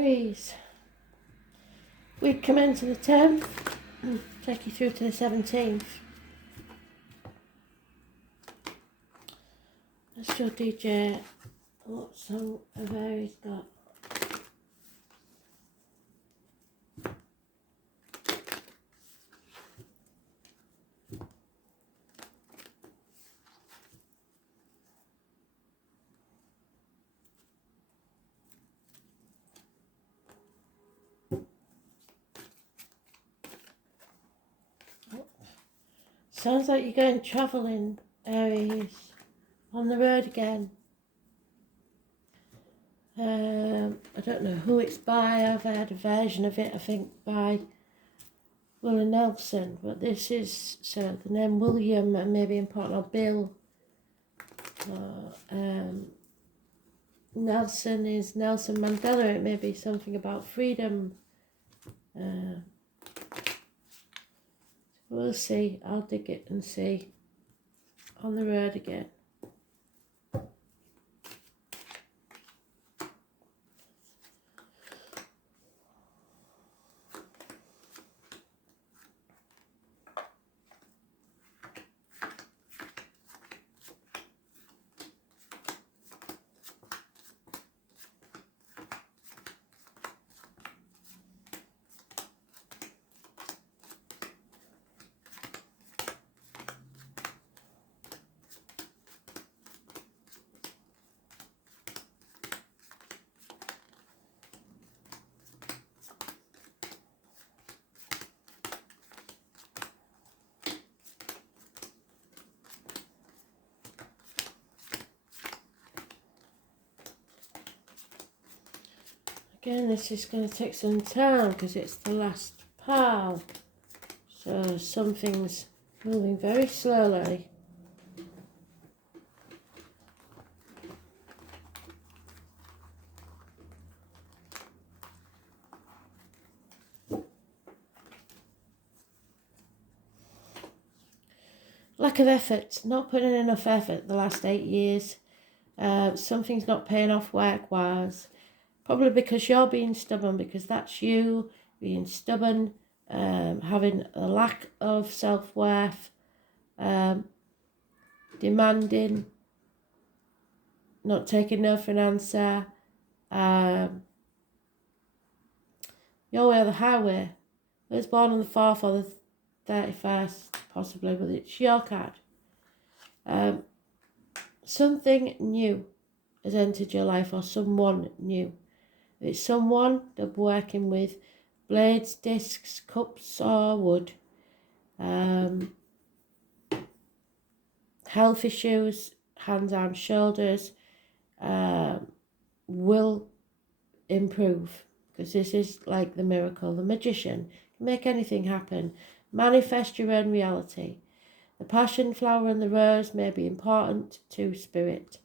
Aries. Week commencing the 10th, take you through to the 17th. Let's show DJ what song have Aries got. Sounds like you're going travelling, Aries. On the road again. I don't know who it's by. I've heard a version of it, I think, by Will and Nelson. But this is, so the name William and maybe in part or Bill. Nelson is Nelson Mandela. It may be something about freedom. We'll see. I'll dig it and see. On the road again. Again, this is going to take some time because it's the last pile. So something's moving very slowly. Lack of effort, not putting enough effort the last 8 years. Something's not paying off work-wise. Probably because you're being stubborn, because that's you being stubborn, having a lack of self-worth, demanding, not taking no for an answer. Your way or the highway. It was born on the 4th or the 31st, possibly, but it's your card. Something new has entered your life, or someone new. It's someone that we're working with blades, discs, cups or wood. Health issues, hands, arms, shoulders will improve, because this is like the miracle. The magician can make anything happen. Manifest your own reality. The passion flower and the rose may be important to spirit.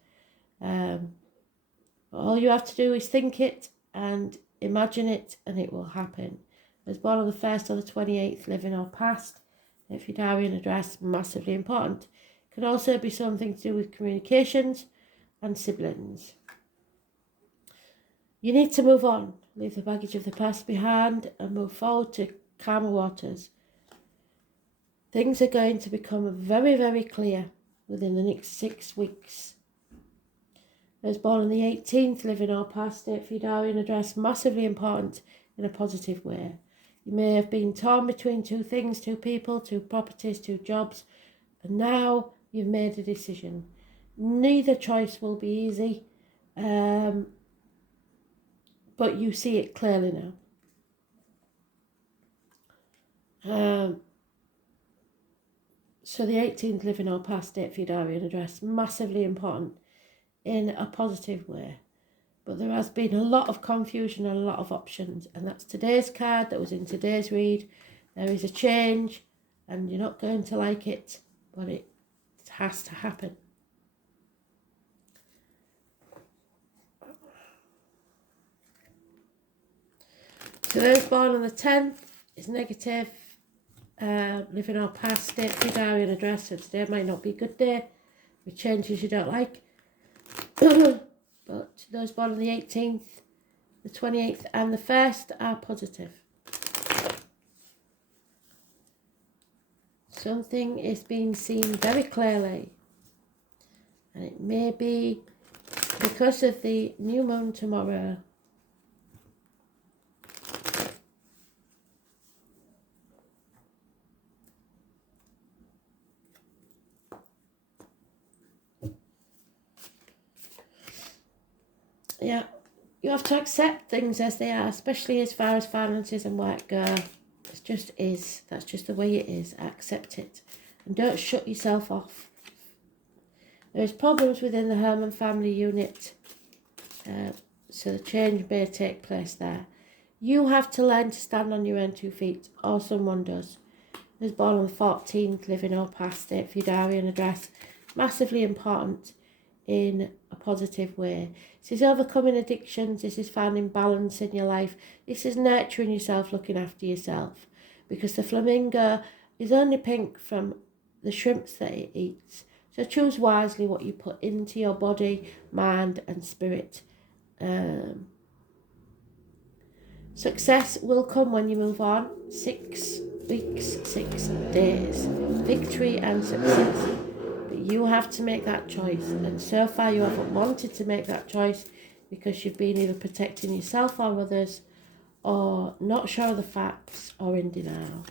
All you have to do is think it and imagine it, and it will happen. As born on the 1st or the 28th, living or past. If your diary and address, massively important. Can also be something to do with communications and siblings. You need to move on. Leave the baggage of the past behind and move forward to calmer waters. Things are going to become very, very clear within the next 6 weeks. Those born on the 18th, living or past, date for your diary and address, massively important in a positive way. You may have been torn between 2 things, 2 people, 2 properties, 2 jobs, and now you've made a decision. Neither choice will be easy, but you see it clearly now. So the 18th, living or past, date for your diary and address, massively important in a positive way. But there has been a lot of confusion and a lot of options, and that's today's card that was in today's read. There is a change, and you're not going to like it, but it has to happen. So those born on the 10th is negative. Living or past, date for your diary and address. So today might not be a good day with changes you don't like. But those born on the 18th, the 28th and the 1st are positive. Something is being seen very clearly. And it may be because of the new moon tomorrow. Yeah, you have to accept things as they are, especially as far as finances and work go. It just is. That's just the way it is. Accept it. And don't shut yourself off. There's problems within the Herman family unit, so the change may take place there. You have to learn to stand on your own 2 feet, or someone does. Was born on the 14th, living or past it, for your diary and address. Massively important in a positive way. This is overcoming addictions. This is finding balance in your life. This is nurturing yourself, looking after yourself. Because the flamingo is only pink from the shrimps that it eats. So choose wisely what you put into your body, mind and spirit. Success will come when you move on. 6 weeks, 6 days. Victory and success. But you have to make that choice. And so far you haven't wanted to make that choice because you've been either protecting yourself or others, or not sure of the facts, or in denial.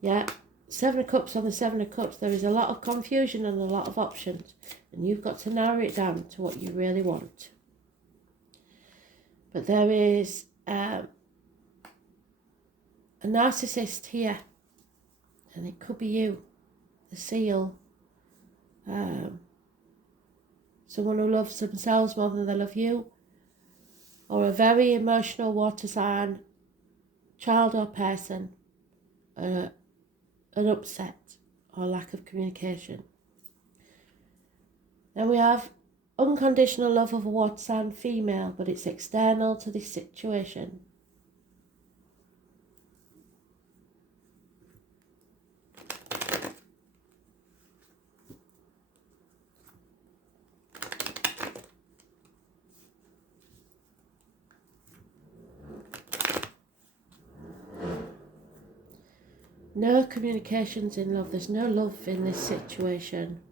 Yeah, 7 of Cups on the 7 of Cups. There is a lot of confusion and a lot of options. And you've got to narrow it down to what you really want. But there is a narcissist here. And it could be you. The seal. Someone who loves themselves more than they love you. Or a very emotional water sign. Child or person. An upset or lack of communication. Then we have unconditional love of a water sign female, but it's external to this situation. No communications in love. There's no love in this situation.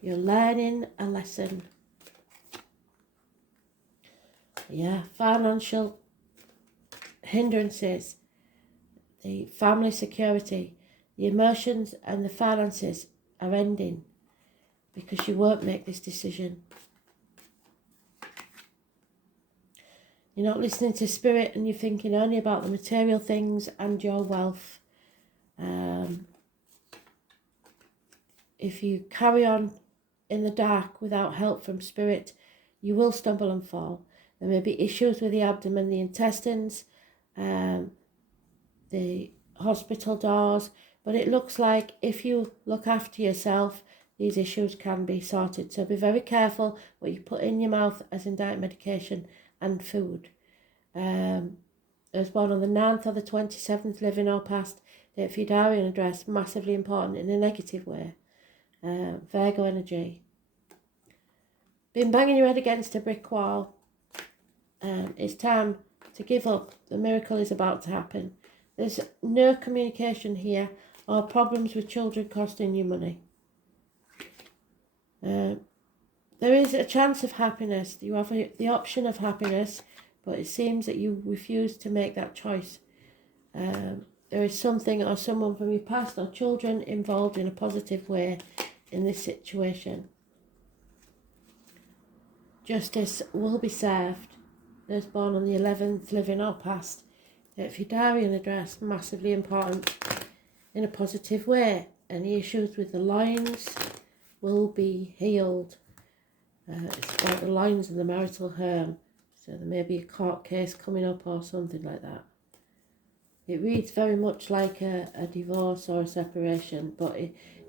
You're learning a lesson. Yeah, financial hindrances, the family security, the emotions and the finances are ending because you won't make this decision. You're not listening to spirit and you're thinking only about the material things and your wealth. If you carry on in the dark without help from spirit, you will stumble and fall. There may be issues with the abdomen, the intestines, the hospital doors, but it looks like if you look after yourself, these issues can be sorted. So be very careful what you put in your mouth as in diet medication and food. I was born on the 9th or the 27th, living or past, date for your diary and address, massively important in a negative way. Virgo energy. Been banging your head against a brick wall. It's time to give up. The miracle is about to happen. There's no communication here or problems with children costing you money. There is a chance of happiness. You have the option of happiness, but it seems that you refuse to make that choice. There is something or someone from your past or children involved in a positive way in this situation. Justice will be served. Those born on the 11th, living or past. If your diary and address, massively important in a positive way. Any issues with the lines will be healed. It's about the lines in the marital home. So there may be a court case coming up or something like that. It reads very much like a divorce or a separation, but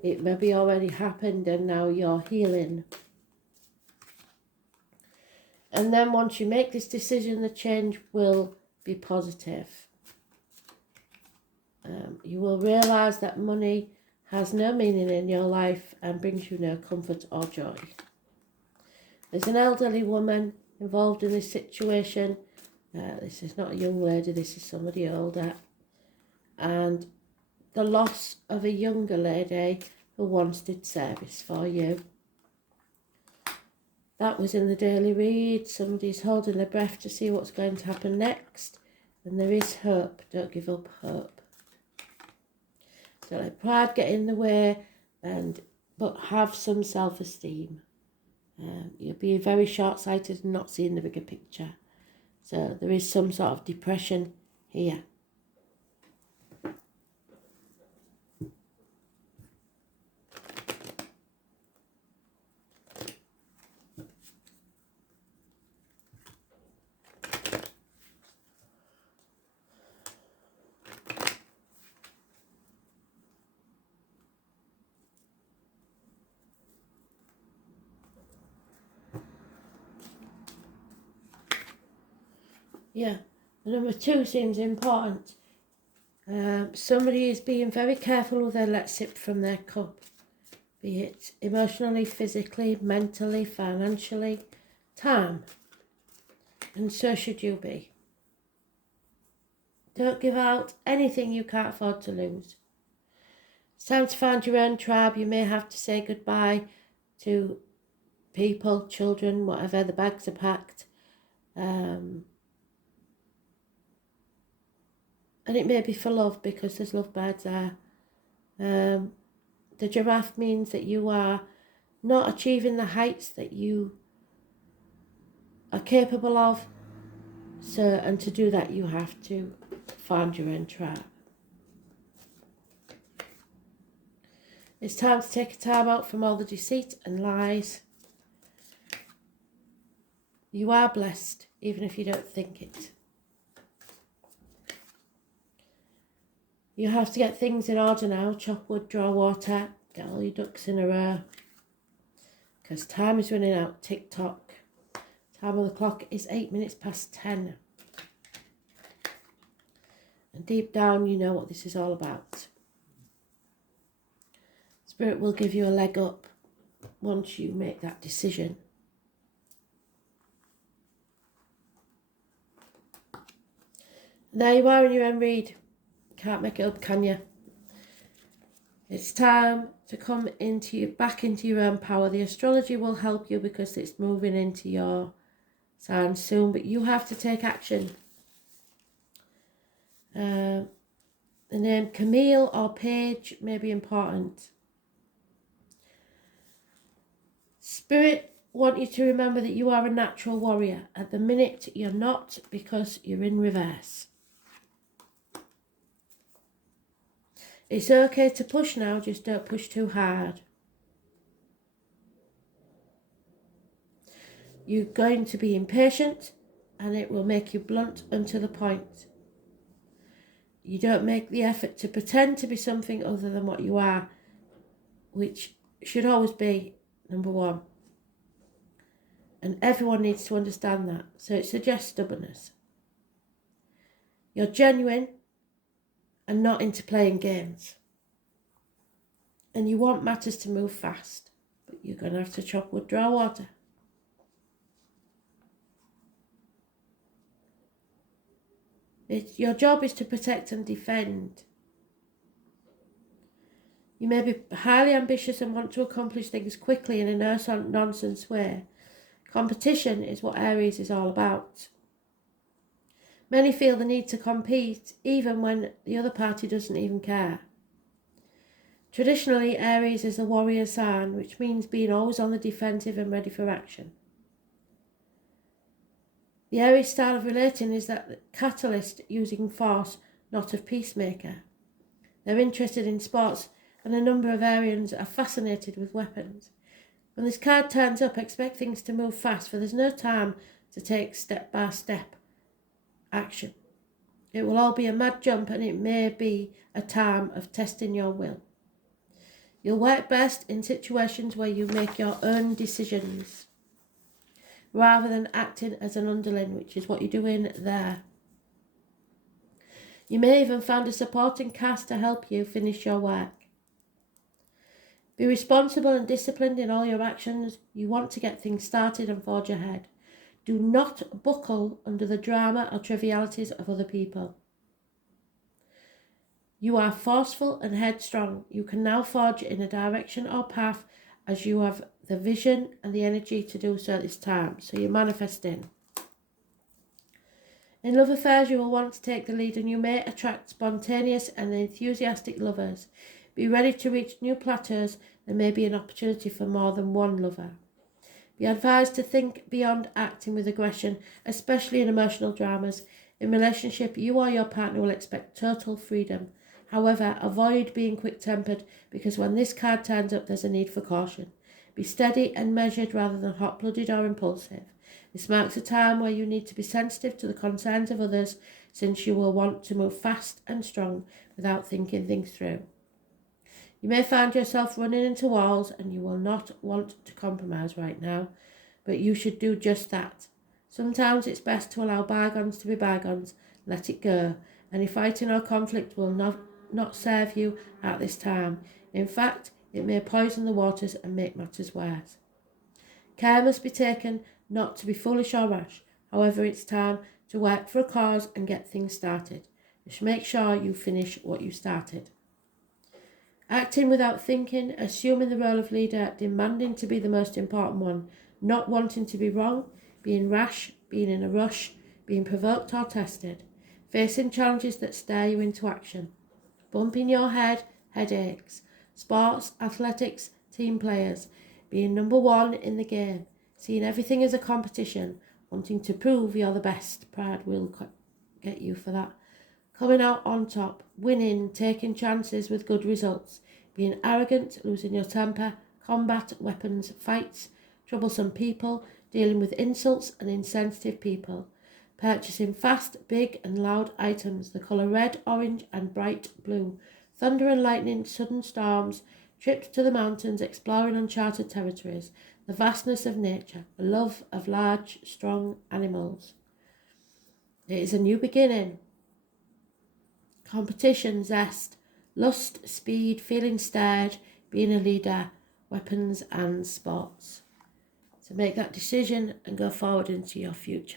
it maybe already happened and now you're healing. And then once you make this decision, the change will be positive. You will realise that money has no meaning in your life and brings you no comfort or joy. There's an elderly woman involved in this situation. This is not a young lady, this is somebody older. And the loss of a younger lady who once did service for you. That was in the daily read. Somebody's holding their breath to see what's going to happen next. And there is hope. Don't give up hope. So let pride get in the way, but have some self-esteem. You're being very short-sighted and not seeing the bigger picture. So there is some sort of depression here. Yeah, number 2 seems important. Somebody is being very careful with their let sip from their cup, be it emotionally, physically, mentally, financially, time. And so should you be. Don't give out anything you can't afford to lose. It's time to find your own tribe. You may have to say goodbye to people, children, whatever. The bags are packed. And it may be for love because there's lovebirds there. The giraffe means that you are not achieving the heights that you are capable of. And to do that, you have to find your own tribe. It's time to take a time out from all the deceit and lies. You are blessed, even if you don't think it. You have to get things in order now. Chop wood, draw water, get all your ducks in a row. Because time is running out. Tick tock. Time on the clock is 8 minutes past 10. And deep down, you know what this is all about. Spirit will give you a leg up once you make that decision. And there you are in your own read. Can't make it up, can you? It's time to come back into your own power. The astrology will help you because it's moving into your sign soon, but you have to take action. The name Camille or Paige may be important. Spirit want you to remember that you are a natural warrior. At the minute, you're not because you're in reverse. It's okay to push now, just don't push too hard. You're going to be impatient and it will make you blunt and to the point. You don't make the effort to pretend to be something other than what you are, which should always be number 1. And everyone needs to understand that. So it suggests stubbornness. You're genuine and not into playing games. And you want matters to move fast, but you're going to have to chop wood, draw water. Your job is to protect and defend. You may be highly ambitious and want to accomplish things quickly in a no-nonsense way. Competition is what Aries is all about. Many feel the need to compete even when the other party doesn't even care. Traditionally, Aries is a warrior sign, which means being always on the defensive and ready for action. The Aries style of relating is that catalyst using force, not of peacemaker. They're interested in sports, and a number of Arians are fascinated with weapons. When this card turns up, expect things to move fast, for there's no time to take step-by-step action. It will all be a mad jump, and it may be a time of testing your will. You'll work best in situations where you make your own decisions, rather than acting as an underling, which is what you're doing there. You may even find a supporting cast to help you finish your work. Be responsible and disciplined in all your actions. You want to get things started and forge ahead. Do not buckle under the drama or trivialities of other people. You are forceful and headstrong. You can now forge in a direction or path as you have the vision and the energy to do so at this time. So you're manifesting. In love affairs, you will want to take the lead and you may attract spontaneous and enthusiastic lovers. Be ready to reach new plateaus. There may be an opportunity for more than one lover. Be advised to think beyond acting with aggression, especially in emotional dramas. In relationship, you or your partner will expect total freedom. However, avoid being quick-tempered because when this card turns up, there's a need for caution. Be steady and measured rather than hot-blooded or impulsive. This marks a time where you need to be sensitive to the concerns of others, since you will want to move fast and strong without thinking things through. You may find yourself running into walls and you will not want to compromise right now, but you should do just that. Sometimes it's best to allow bygones to be bygones, let it go. Any fighting or conflict will not serve you at this time. In fact, it may poison the waters and make matters worse. Care must be taken not to be foolish or rash. However, it's time to work for a cause and get things started. Just make sure you finish what you started. Acting without thinking, assuming the role of leader, demanding to be the most important one, not wanting to be wrong, being rash, being in a rush, being provoked or tested, facing challenges that stare you into action, bumping your head, headaches, sports, athletics, team players, being number one in the game, seeing everything as a competition, wanting to prove you're the best. Pride will get you for that. Coming out on top, winning, taking chances with good results, being arrogant, losing your temper, combat, weapons, fights, troublesome people, dealing with insults and insensitive people, purchasing fast, big and loud items, the colour red, orange and bright blue, thunder and lightning, sudden storms, trips to the mountains, exploring uncharted territories, the vastness of nature, the love of large, strong animals. It is a new beginning. Competition, zest, lust, speed, feeling stirred, being a leader, weapons and sports. So make that decision and go forward into your future.